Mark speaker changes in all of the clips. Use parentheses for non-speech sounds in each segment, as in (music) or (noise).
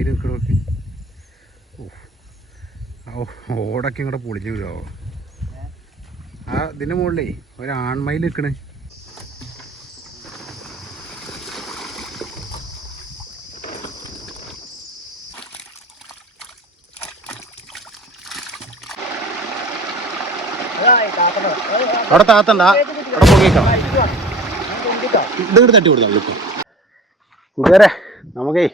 Speaker 1: ആൺമയിൽ ഓ ഓടൊക്കെ ഇങ്ങോട്ട് പൊളിഞ്ഞു വീഴാവോ? ആ ഇതിന്റെ മുകളിലേ ഒരു ആൺമയിൽ നിൽക്കണേ അവിടെ താത്തണ്ട. അവിടെ തട്ടി ഇപ്പം. കൂട്ടുകാരെ നമുക്കേ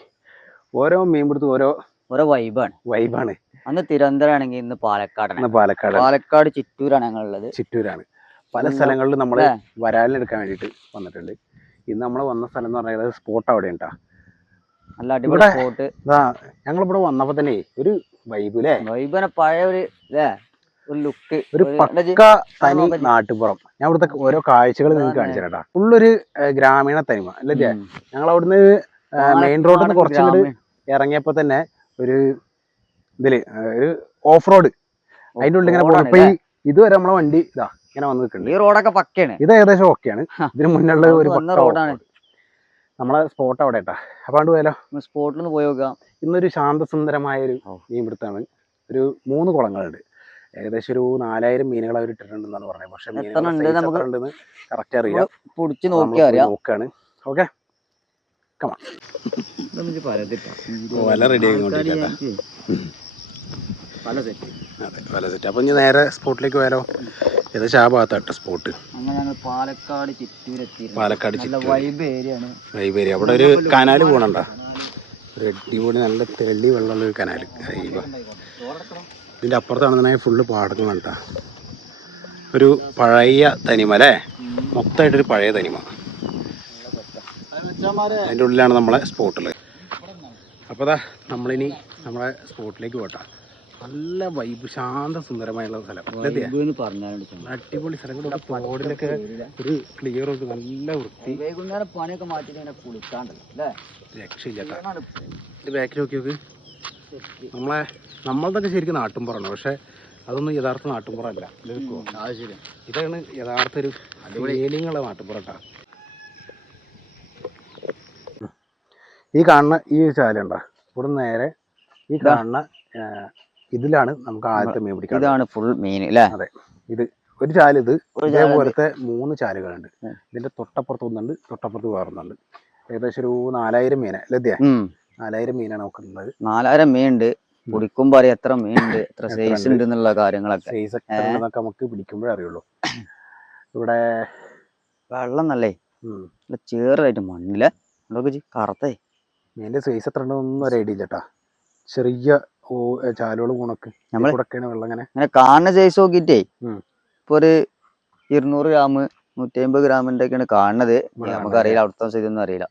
Speaker 1: ഓരോ മീൻ പിടുത്തും ഓരോ
Speaker 2: ഓരോ വൈബാണ്
Speaker 1: വൈബാണ്
Speaker 2: അന്ന് തിരുവനന്തപുരം ആണെങ്കിൽ ഇന്ന് പാലക്കാടാണ്.
Speaker 1: പാലക്കാട്
Speaker 2: പാലക്കാട് ചിറ്റൂരാണ് ഞങ്ങളുള്ളത്.
Speaker 1: ചിറ്റൂരാണ്. പല. സ്ഥലങ്ങളിലും നമ്മൾ? വരാലിനെടുക്കാൻ വേണ്ടിയിട്ട് വന്നിട്ടുണ്ട്. ഇന്ന് നമ്മൾ വന്ന സ്ഥലം എന്ന് പറഞ്ഞാൽ സ്പോട്ട് അവിടെ ഉണ്ടാ
Speaker 2: നല്ല അടിപൊളി സ്പോട്ട്
Speaker 1: ഞങ്ങൾ ഞങ്ങളിവിടെ വന്നപ്പോൾ തന്നെ ഒരു വൈബ് അല്ലേ
Speaker 2: വൈബിനെ പഴയ ഒരു ഒരു ലുക്ക്
Speaker 1: ഒരു പക്ക തനി നാട്ടുപുറം. ഞാൻ ഇവിടുത്തെ ഓരോ കാഴ്ചകൾ നിങ്ങൾക്ക് കാണിച്ചു തരാം ഉള്ളൊരു ഗ്രാമീണ തനിമ അല്ലേ? ഞങ്ങൾ അവിടുന്ന് മെയിൻ റോഡിൽ നിന്ന് കുറച്ചും കൂടി ഇറങ്ങിയപ്പോ തന്നെ ഒരു ഇതിൽ ഒരു ഓഫ് റോഡ് അതിന്റെ ഉള്ളിൽ ഇങ്ങനെ പോകണം ഈ ഇതുവരെ നമ്മളെ വണ്ടി ഇതാ ഇങ്ങനെ വന്ന്
Speaker 2: ഈ
Speaker 1: നിൽക്കുന്നുണ്ട്.
Speaker 2: റോഡൊക്കെ പക്കയാണ്.
Speaker 1: ഇത് ഏകദേശം ഓക്കെയാണ് ഇതിന് മുന്നുള്ള ഒരു
Speaker 2: റോഡാണ്
Speaker 1: നമ്മളെ സ്പോട്ട് അവിടെ കേട്ടാ. അപ്പൊ അങ്ങോട്ട് പോയാലോ?
Speaker 2: സ്പോട്ടിൽ പോയി നോക്കാം.
Speaker 1: ഇന്നൊരു ശാന്തസുന്ദരമായ ഒരു
Speaker 2: മീൻ
Speaker 1: മീൻപിടുത്താണ് ഒരു മൂന്ന് കുളങ്ങളുണ്ട്. ഏകദേശം ഒരു നാലായിരം മീനുകൾ അവർ ഇട്ടിട്ടുണ്ടെന്നാണ് പറഞ്ഞത്. പക്ഷെ കറക്റ്റ് അറിയാം
Speaker 2: പൊടിച്ച് നോക്കിയാ
Speaker 1: നോക്കാണ്. ഓക്കെ വല
Speaker 2: സെറ്റ്
Speaker 1: അതെ വല സെറ്റ് അപ്പൊ ഇനി നേരെ സ്പോട്ടിലേക്ക് പോയാലോ? ഏകദേശം ആ ഭാഗത്താട്ട സ്പോട്ട്.
Speaker 2: പാലക്കാട് ചിറ്റൂരെത്തി
Speaker 1: പാലക്കാട്
Speaker 2: വൈബ് ഏരിയ.
Speaker 1: അവിടെ ഒരു കനാല് പോണണ്ട ഒരു അടിപൊളി നല്ല തെളി വെള്ളമുള്ള ഒരു കനാല് ഇതിന്റെ അപ്പുറത്താണെന്നുണ്ടെങ്കിൽ ഫുള്ള് പാടങ്ങളുണ്ട ഒരു പഴയ തനിമ അല്ലേ? മൊത്തമായിട്ടൊരു പഴയ തനിമ. അതിന്റെ ഉള്ളിലാണ് നമ്മളെ സ്പോട്ടുള്ളത് അപ്പോൾ അതാ നമ്മളിനി നമ്മളെ സ്പോട്ടിലേക്ക് പോട്ടാ. നല്ല വൈബ് ശാന്ത സുന്ദരമായുള്ള സ്ഥലം. അടിപൊളി സ്ഥലം. കൂടെ റോഡിലൊക്കെ ഒരു ക്ലിയർ ഉണ്ട് നല്ല വൃത്തി.
Speaker 2: വൈകുന്നേരം പണിയൊക്കെ മാറ്റി കുളിക്കാണ്ടല്ലോ
Speaker 1: രക്ഷയില്ല ബാക്കിൽ നോക്കി നോക്ക് നമ്മളെ നമ്മളതൊക്കെ ശരിക്കും നാട്ടുംപുറമാണ്. പക്ഷെ അതൊന്നും യഥാർത്ഥ നാട്ടുംപുറമല്ല. ഇതാണ് യഥാർത്ഥ ഒരു ഫീലിങ്ങുള്ള നാട്ടുംപുറട്ടാ ഈ കാണുന്ന ഈ ചാലുണ്ട ഇവിടെ നേരെ ഈ കാണുന്ന ഇതിലാണ് നമുക്ക് ആദ്യത്തെ മീൻ പിടിക്കാൻ
Speaker 2: ഇതാണ് ഫുൾ മീൻ അല്ലേ
Speaker 1: അതെ. ഇത് ഒരു ചാൽ ഇത് ഇതേപോലത്തെ മൂന്ന് ചാലുകളുണ്ട്. ഇതിന്റെ തൊട്ടപ്പുറത്ത് ഒന്നുണ്ട് തൊട്ടപ്പുറത്ത് വേറൊന്നുണ്ട്. ഏകദേശം ഒരു നാലായിരം മീന ലദ്യ
Speaker 2: ഉം.
Speaker 1: നാലായിരം മീനാണ് നമുക്ക് ഉള്ളത്
Speaker 2: നാലായിരം മീൻ ഉണ്ട്. പിടിക്കുമ്പോ അറിയാം എത്ര മീൻ ഉണ്ട് (coughs) എത്ര സൈസ്
Speaker 1: ഉണ്ട്?
Speaker 2: എന്നുള്ള കാര്യങ്ങളൊക്കെ.
Speaker 1: സൈസ് ഒക്കെ നമുക്ക് പിടിക്കുമ്പോഴേ അറിയുള്ളൂ. ഇവിടെ
Speaker 2: വെള്ളം നല്ലേ ചേറായിട്ട് മണ്ണിലെ. കറുത്തേ.
Speaker 1: മീനിന്റെ സൈസ് എത്ര ഉണ്ടെന്നൊന്നും ഒരു ഐഡിയ ഇല്ല കേട്ടാ ചെറിയ ചാലുകൾ
Speaker 2: ഉണക്ക്
Speaker 1: നമ്മൾ വെള്ളം ഇങ്ങനെ.
Speaker 2: കാണുന്ന സൈസ് നോക്കിട്ടേ. ഇപ്പൊ ഒരു ഇരുന്നൂറ് ഗ്രാം നൂറ്റി അമ്പത് ഗ്രാമിന്റെ ഒക്കെയാണ് കാണുന്നത്
Speaker 1: നമുക്കറിയില്ല
Speaker 2: നമുക്ക് അറിയില്ല അവിടുത്തെ സൈസ് ഒന്നും അറിയില്ല.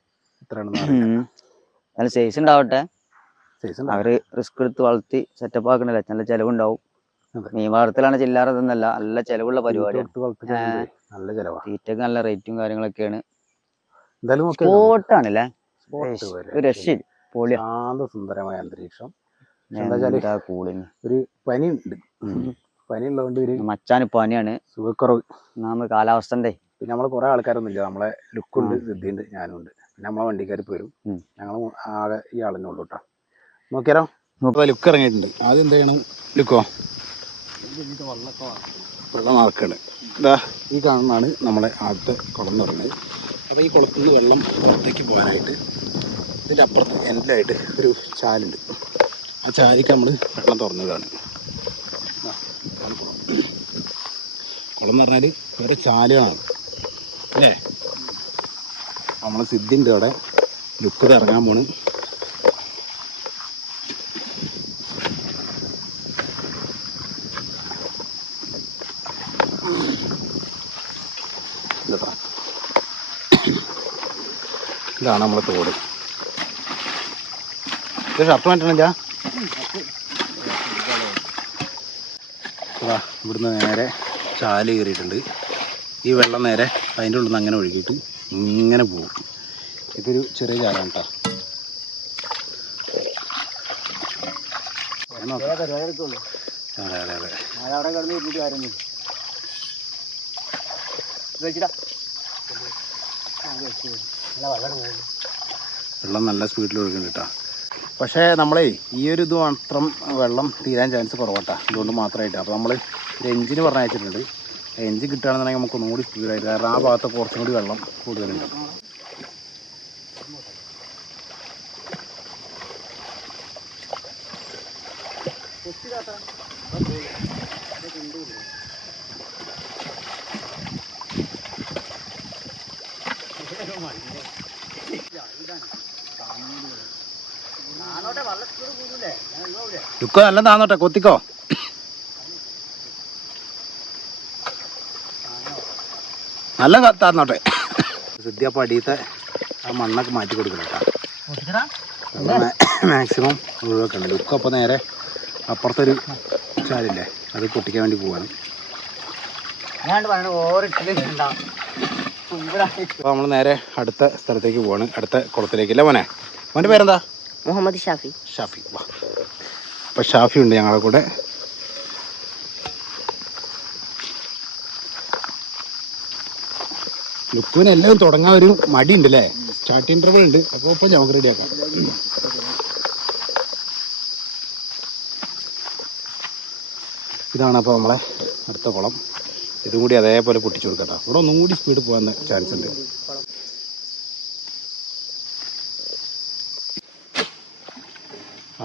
Speaker 2: നല്ല സൈസ് ഉണ്ടാവട്ടെ. അവർ റിസ്ക് എടുത്ത് വളർത്തി സെറ്റപ്പ് ആക്കണല്ലേ. നല്ല ചെലവുണ്ടാവും. മീൻ വളർത്തലാണ് ചില്ലാറതെന്നല്ല നല്ല ചെലവുള്ള പരിപാടിയാണ് തീറ്റക്ക് നല്ല റേറ്റും കാര്യങ്ങളൊക്കെയാണ്. സ്പോട്ടാണല്ലേ ഏയ്, ഒരു രക്ഷയില്ല.
Speaker 1: ശാന്ത സുന്ദരമായ അന്തരീക്ഷം.
Speaker 2: കൂളിങ്?
Speaker 1: ഒരു പനി ഉണ്ട് പനി ഉള്ളതുകൊണ്ട് ഒരു
Speaker 2: മച്ചാന് പനിയാണ്.
Speaker 1: സുഖക്കുറവ്.
Speaker 2: നമ്മൾ കാലാവസ്ഥന്റെ?
Speaker 1: പിന്നെ നമ്മളെ കുറെ ആൾക്കാരൊന്നുമില്ല. നമ്മളെ ലുക്കുണ്ട് സിദ്ധിയുണ്ട് ഞാനും ഉണ്ട് പിന്നെ നമ്മളെ വണ്ടിക്കാർ വരും. ഞങ്ങൾ ആകെ ഈ ആളെന്നെ ഉള്ളു കേട്ടോ നോക്കിയാലോ? ലുക്ക് ഇറങ്ങിയിട്ടുണ്ട്. ആദ്യം എന്ത് ചെയ്യണം? ലുക്കോ? വെള്ളം നടക്കണ് ഇതാ ഈ കാണുന്നതാണ് നമ്മളെ ആദ്യത്തെ കുളം എന്ന് പറയുന്നത്. അപ്പോൾ ഈ കുളത്തിൽ നിന്ന് വെള്ളം പുറത്തേക്ക് പോകാനായിട്ട് ഇതിന്റെ അപ്പുറത്ത് എൻഡിലായിട്ട് ഒരു ചാലുണ്ട്. ആ ചാലിക്ക് നമ്മൾ വെള്ളം തുറന്നതാണ്. ഇതാണ് കുളം എന്ന് പറഞ്ഞാൽ ഓരോ ചാലുകളാണ്. അല്ലേ? നമ്മളെ സിദ്ധിന്റെ അവിടെ ലുക്ക് ഇറങ്ങാൻ പോണ് ഇതാ. ഇതാണ് നമ്മൾ തോട്. ഇത് ഷർട്ട് മാറ്റണില്ല? ഇവിടുന്ന് നേരെ ചാൽ കയറിയിട്ടുണ്ട്. ഈ വെള്ളം നേരെ അതിന്റെ ഉള്ളിൽ നിന്ന് അങ്ങനെ ഒഴുകിയിട്ട് ഇങ്ങനെ പോകും ഇതൊരു ചെറിയ ചാലാണ് കേട്ടോ
Speaker 2: അവിടെ
Speaker 1: വെള്ളം നല്ല സ്പീഡിൽ ഒഴുകുന്നുണ്ട് കേട്ടോ. പക്ഷേ നമ്മളേ ഈ ഒരു ഇത് മാത്രം വെള്ളം തീരാൻ ചാൻസ് കുറവാട്ടാ. ഇതുകൊണ്ട് മാത്രമായിട്ട്. അപ്പോൾ നമ്മൾ ഒരു എഞ്ചിന് പറഞ്ഞയച്ചിട്ടുണ്ട്. എഞ്ചിൻ കിട്ടുകയാണെന്നുണ്ടെങ്കിൽ നമുക്ക് ഒന്നുകൂടി സ്പീഡായിട്ട് കാരണം ആ ഭാഗത്ത് കുറച്ചും കൂടി വെള്ളം കൂടുതലുണ്ട്. ലുക്കോ നല്ല താന്നോട്ടെ കൊത്തിക്കോ. നല്ല താന്നോട്ടെ സിദ്ധി അപ്പോൾ അടിയത്തെ ആ മണ്ണൊക്കെ മാറ്റി കൊടുക്കണം കേട്ടോ. മാക്സിമം ഒഴിവാക്കണ്ട ലുക്ക് അപ്പോൾ നേരെ അപ്പുറത്തൊരു ചാലില്ലേ അത് പൊട്ടിക്കാൻ വേണ്ടി പോവാണ്. അപ്പോൾ നമ്മൾ നേരെ അടുത്ത സ്ഥലത്തേക്ക് പോവാണ്. അടുത്ത കുളത്തിലേക്ക് അല്ലേ മോനെ? മോന്റെ പേരെന്താ?
Speaker 2: മുഹമ്മദ് ഷാഫി.
Speaker 1: ഷാഫി. വാ. അപ്പോൾ ഷാഫി ഉണ്ട് ഞങ്ങളുടെ കൂടെ. ലുക്കുവിന് എല്ലാം തുടങ്ങാൻ ഒരു മടി ഉണ്ട് അല്ലേ സ്റ്റാർട്ടിങ് ട്രബിൾ ഉണ്ട്. അപ്പോൾ ഇപ്പോൾ നമുക്ക് റെഡിയാക്കാം ഇതാണ് അപ്പോൾ നമ്മളെ അടുത്ത കുളം. ഇതും കൂടി അതേപോലെ പൊട്ടിച്ചു കൊടുക്കട്ടോ ഇവിടെ ഒന്നും കൂടി സ്പീഡ് പോകാൻ ചാൻസ് ഉണ്ട്.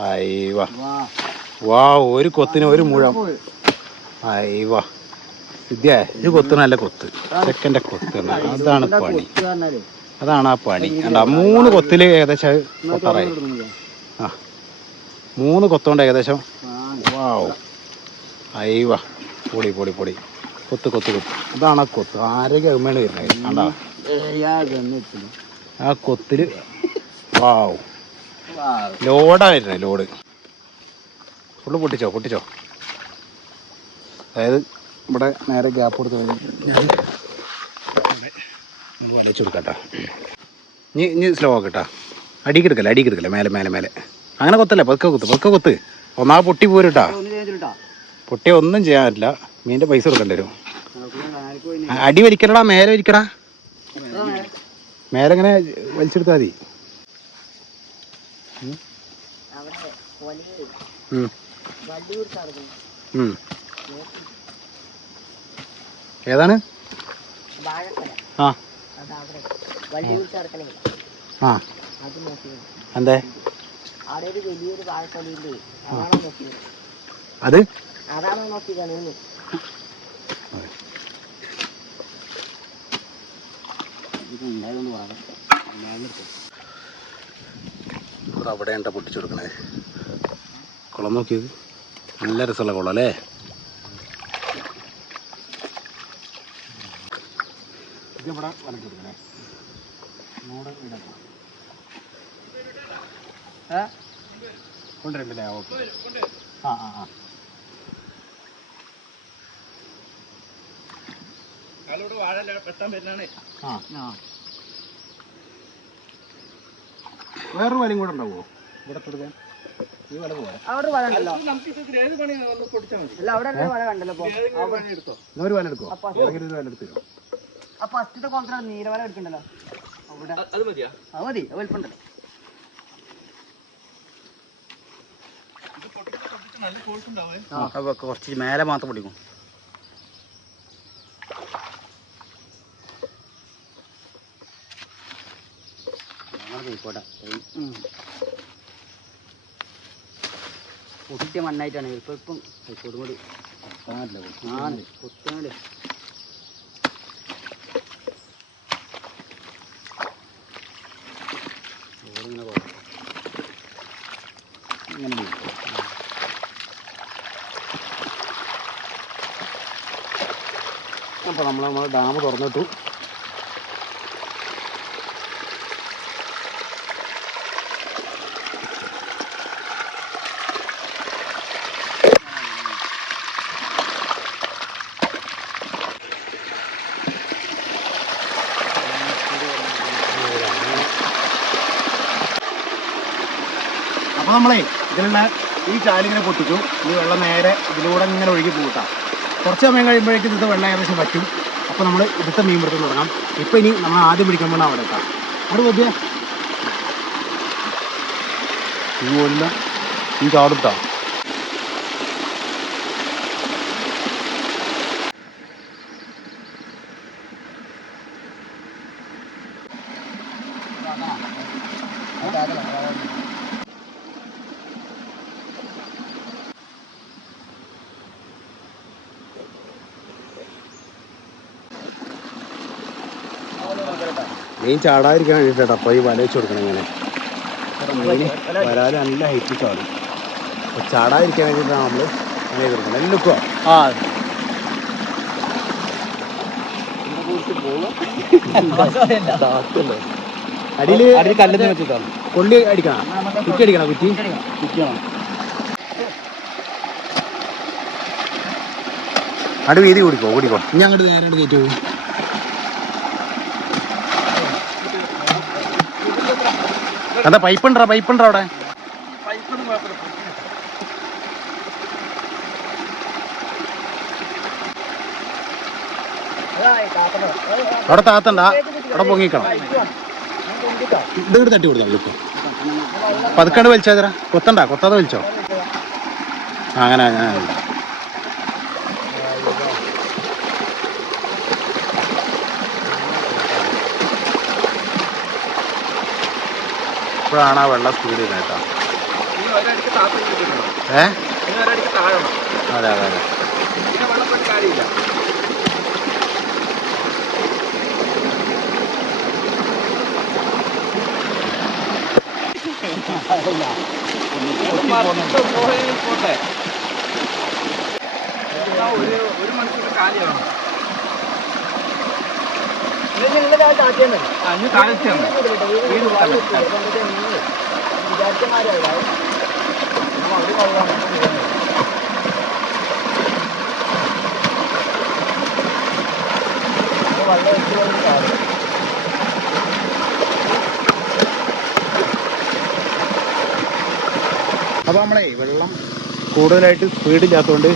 Speaker 1: അയ്യവാ. വാ. ഒരു കൊത്തിന് ഒരു മുഴം. അയ്യവ. വിദ്യ ഇത് കൊത്ത് നല്ല കൊത്ത്. ചെക്കന്റെ കൊത്ത്. അതാണ് പണി. അതാണ് ആ പണി. കണ്ട മൂന്ന് കൊത്തിൽ ഏകദേശം കൊത്തറായി. കൊത്താറായി ആ. മൂന്ന് കൊത്തോണ്ട് ഏകദേശം. വാവ്. അയ്യവ. പൊടി പൊടി പൊടി. കൊത്ത് കൊത്ത് കൊത്ത്. അതാണ് ആ കൊത്ത്. ആരോഗ്യ അമ്മയാണ് വരുന്നത് കണ്ടാ? ആ കൊത്തിൽ. വാവ്. ലോഡാ വരുന്നത് ലോഡ്. ഫുള്ള് പൊട്ടിച്ചോ പൊട്ടിച്ചോ? അതായത് ഇവിടെ നേരെ ഗ്യാപ്പ് കൊടുത്ത് കഴിഞ്ഞാൽ വലച്ചു കൊടുക്കട്ടോ. ഇനി ഇനി സ്ലോ ആക്കട്ടോ. അടിക്ക് എടുക്കല്ലേ അടിക്ക് മേലെ മേലെ മേലെ. അങ്ങനെ കൊത്തല്ലേ പതുക്കെ കൊത്ത് പതുക്കെ കുത്ത്. ഒന്നാ പൊട്ടി പോരുട്ടാ. പൊട്ടി ഒന്നും ചെയ്യാൻ പറ്റില്ല പൈസ കൊടുക്കേണ്ടി വരും. അടി വലിക്കലടാ മേലെ വലിക്കടാ. മേലെ ഇങ്ങനെ വലിച്ചെടുത്താൽ മതി. ഏതാണ്? ആ. ആ. എന്തേ?
Speaker 2: അതാണോ നോക്കിയത്
Speaker 1: അത്?
Speaker 2: അതാണോ നോക്കിയത്
Speaker 1: ഇവിടെ അവിടെ ഉണ്ട പൊട്ടിച്ചു കൊടുക്കണേ കുളം നോക്കിയത്. നല്ല രസമുള്ള കുളം അല്ലേ? കൊടുക്കണേ കൊണ്ടുവരണ്ടല്ലേ? ഓക്കെ. ആ ആ ആ. ആ. വേറൊരു വലയും കൂടെ ഉണ്ടാവുമോ? ഇവിടെ കൊടുക്കാൻ. ഈ വല പോരാ
Speaker 2: അവിടെ വല ഉണ്ടല്ലോ. അല്ല അവിടെ ഒരു വല കണ്ടല്ലോ ഇപ്പൊ.
Speaker 1: എന്നാ ഒരു വല എടുക്കോ? ഒരു വല എടുത്ത്
Speaker 2: ആ ഫസ്റ്റത്തെ കൊളത്തിലാണ് നീലവല എടുക്കണ്ടല്ലോ. അവിടെ. അത് മതിയാ? അത് മതി അത് വലിപ്പുണ്ടല്ലോ
Speaker 1: ആ അപ്പോൾ കുറച്ച് മേലെ മാത്രം പിടിക്കും.
Speaker 2: പോയിക്കോട്ടെ പൊട്ടിയ മണ്ണായിട്ടാണ്. ഇപ്പൊ ഇപ്പം കൈക്കോടും കൂടി. ആണ്.
Speaker 1: ഇങ്ങനെ പിടിക്കും. അപ്പോൾ നമ്മൾ നമ്മൾ ഡാം തുറന്നിട്ടു അപ്പോൾ നമ്മളേ ഇതിലുള്ള ഈ ചാലിങ്ങനെ പൊട്ടിച്ചു. ഈ വെള്ളം നേരെ ഇതിലൂടെ ഇങ്ങനെ ഒഴുകി പോകട്ടാ കുറച്ച് സമയം കഴിയുമ്പോഴേക്കും ഇത് വെള്ളം ഏകദേശം പറ്റും അപ്പോൾ നമ്മൾ ഇവിടുത്തെ മീൻ പിടുത്തം തുടങ്ങാം. ഇപ്പോൾ ഇനി നമ്മൾ ആദ്യം പിടിക്കാൻ വേണം അവിടെ എത്താം. അവിടെ നോക്കിയാ ഈ കൊല്ലം ഈ മീൻ ചാടാതിരിക്കാൻ വേണ്ടിയിട്ടാ അപ്പോൾ ഈ വല വെച്ച് കൊടുക്കണം ഇങ്ങനെ. മീൻ വരാൽ നല്ല ഹൈറ്റ് ചാടും. അപ്പോൾ ചാടാതിരിക്കാൻ വേണ്ടിയിട്ടാണ് നമ്മൾ അങ്ങനെ ചെയ്ത് കൊടുക്കുന്നത് എല്ലാം നിൽക്കുക
Speaker 2: ആ.
Speaker 1: അടിയിൽ
Speaker 2: അടിയിൽ കല്ലെന്ന് വെച്ചിട്ടാണ്.
Speaker 1: കൊള്ളി അടിക്കണം. കുറ്റി അടിക്കണം കുറ്റി.
Speaker 2: കുറ്റിയാണോ?
Speaker 1: അവിടെ വീതി കൂടിക്കോ കൂടിക്കോ. ഇനി അങ്ങോട്ട് നേരെ കയറ്റി പോകും എന്താ പൈപ്പ് ഉണ്ടാ പൈപ്പ് ഉണ്ടോ അവിടെ അവിടെ താത്തണ്ട അവിടെ പൊങ്ങിക്കണം. ഇത് ഇവിടെ തട്ടി കൊടുത്താൽ ഇപ്പൊ പതുക്കണ്ട് വലിച്ചാതിരാ കൊത്തണ്ട കൊത്താതെ വലിച്ചോ. അങ്ങനെ അങ്ങനെ. ഇപ്പോഴാണ് ആ വെള്ളം സ്പീഡ് കേട്ടോ. ഏ? അതെ അതെ അതെ.
Speaker 2: ഒരു മണിക്കൂർ
Speaker 1: അപ്പോൾ നമ്മളെ വെള്ളം കൂടുതലായിട്ട് സ്പീഡ് ഇല്ലാത്തതുകൊണ്ട്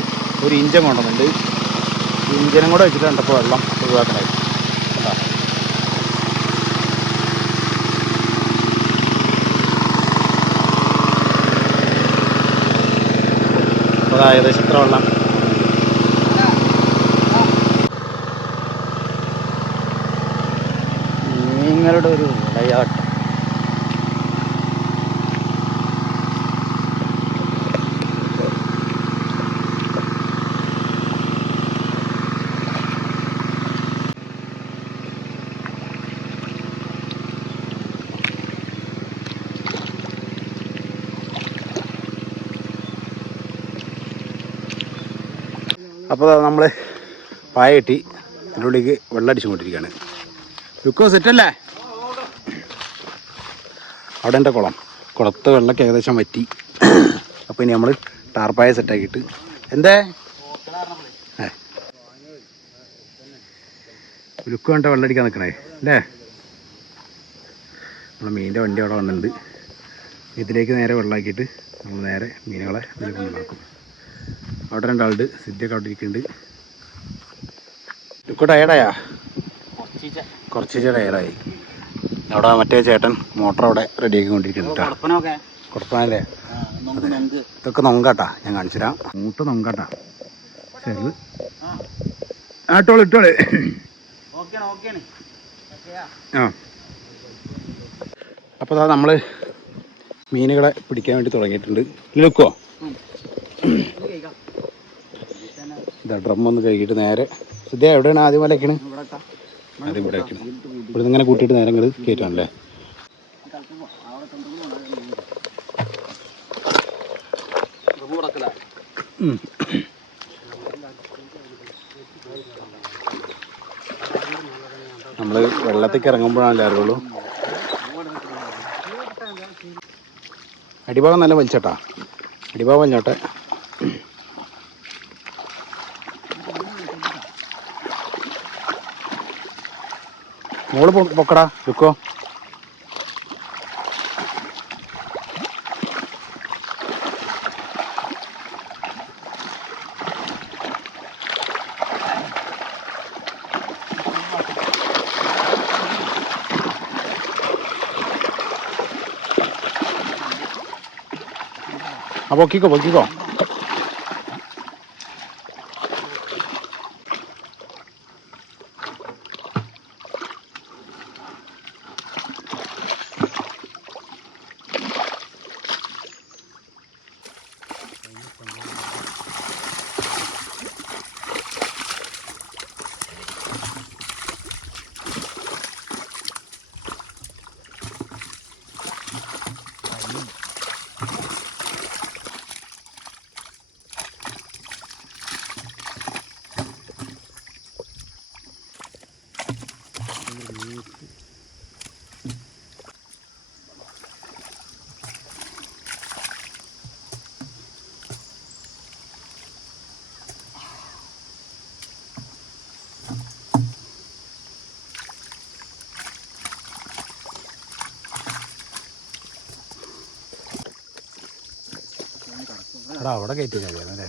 Speaker 1: ഒരു ഇഞ്ചൻ കൊണ്ടുവന്നുണ്ട് ഇഞ്ചനും കൂടെ വെച്ചിട്ടുണ്ട് ഇപ്പോൾ വെള്ളം ഒഴിവാക്കണേ അപ്പോൾ ദാ അപ്പോൾ നമ്മൾ പായ കെട്ടി ഇതിനുള്ളിലേക്ക് വെള്ളം അടിച്ചുകൊണ്ടിരിക്കുകയാണ്. ലുക്കോ സെറ്റല്ലേ അവിടെ എന്റെ കുളം. കുളത്ത് വെള്ളമൊക്കെ ഏകദേശം വറ്റി. അപ്പോൾ ഇനി നമ്മൾ ടാർപ്പായ സെറ്റാക്കിയിട്ട് എന്തേ? ഏ. ലുക്ക് വേണ്ട വെള്ളം അടിക്കാൻ നിൽക്കണേ അല്ലേ? നമ്മൾ മീനിന്റെ വണ്ടി അവിടെ വന്നിട്ടുണ്ട്. ഇതിലേക്ക് നേരെ വെള്ളമാക്കിയിട്ട് നമ്മൾ നേരെ മീനുകളെ ഇതിൽ കൊണ്ടുണ്ടാക്കും അവിടെ രണ്ടാളുണ്ട്. സിദ്ധിയൊക്കെ അവിടെ ഇരിക്കുന്നുണ്ട്. ലുക്കോ ടയർഡായാ കുറച്ച് ടയറായി അവിടെ മറ്റേ ചേട്ടൻ മോട്ടർ അവിടെ റെഡിയാക്കി കൊണ്ടിരിക്കുന്നു കേട്ടോ
Speaker 2: കുഴപ്പനൊക്കെ
Speaker 1: കൊടുക്കണല്ലേ
Speaker 2: നമുക്ക് നമുക്ക്.
Speaker 1: ഇതൊക്കെ നൊങ്കാട്ടാ ഞാൻ കാണിച്ചു തരാം മൂട്ട് നൊങ്കാട്ടാ ശരി ആട്ടോളെ ഇട്ടോളെ ആ. അപ്പോൾ അതാ നമ്മൾ മീനുകളെ പിടിക്കാൻ വേണ്ടി തുടങ്ങിയിട്ടുണ്ട്. ലുക്കോ ഇതാ ഡ്രം ഒന്ന് കഴുകിയിട്ട് നേരെ. സിദ്ധ എവിടെയാണ് ആദ്യം വലക്കണ്? ആദ്യം ഇവിടെ വയ്ക്കണം. ഇവിടെ ഇങ്ങനെ കൂട്ടിയിട്ട് നേരം ഇങ്ങോട്ട് കയറ്റാണല്ലേ നമ്മൾ വെള്ളത്തേക്ക് ഇറങ്ങുമ്പോഴാണല്ലേ അറിയുള്ളൂ അടിഭാഗം നല്ല വലിച്ചട്ടാ. അടിഭാഗം വലിഞ്ഞോട്ടെ. മോള് പൊ- പൊക്കടാ ലുക്കോ
Speaker 2: ആ പൊക്കിക്കോ പൊക്കിക്കോ എടാ അവിടെ കയറ്റി കഴിയണം അല്ലേ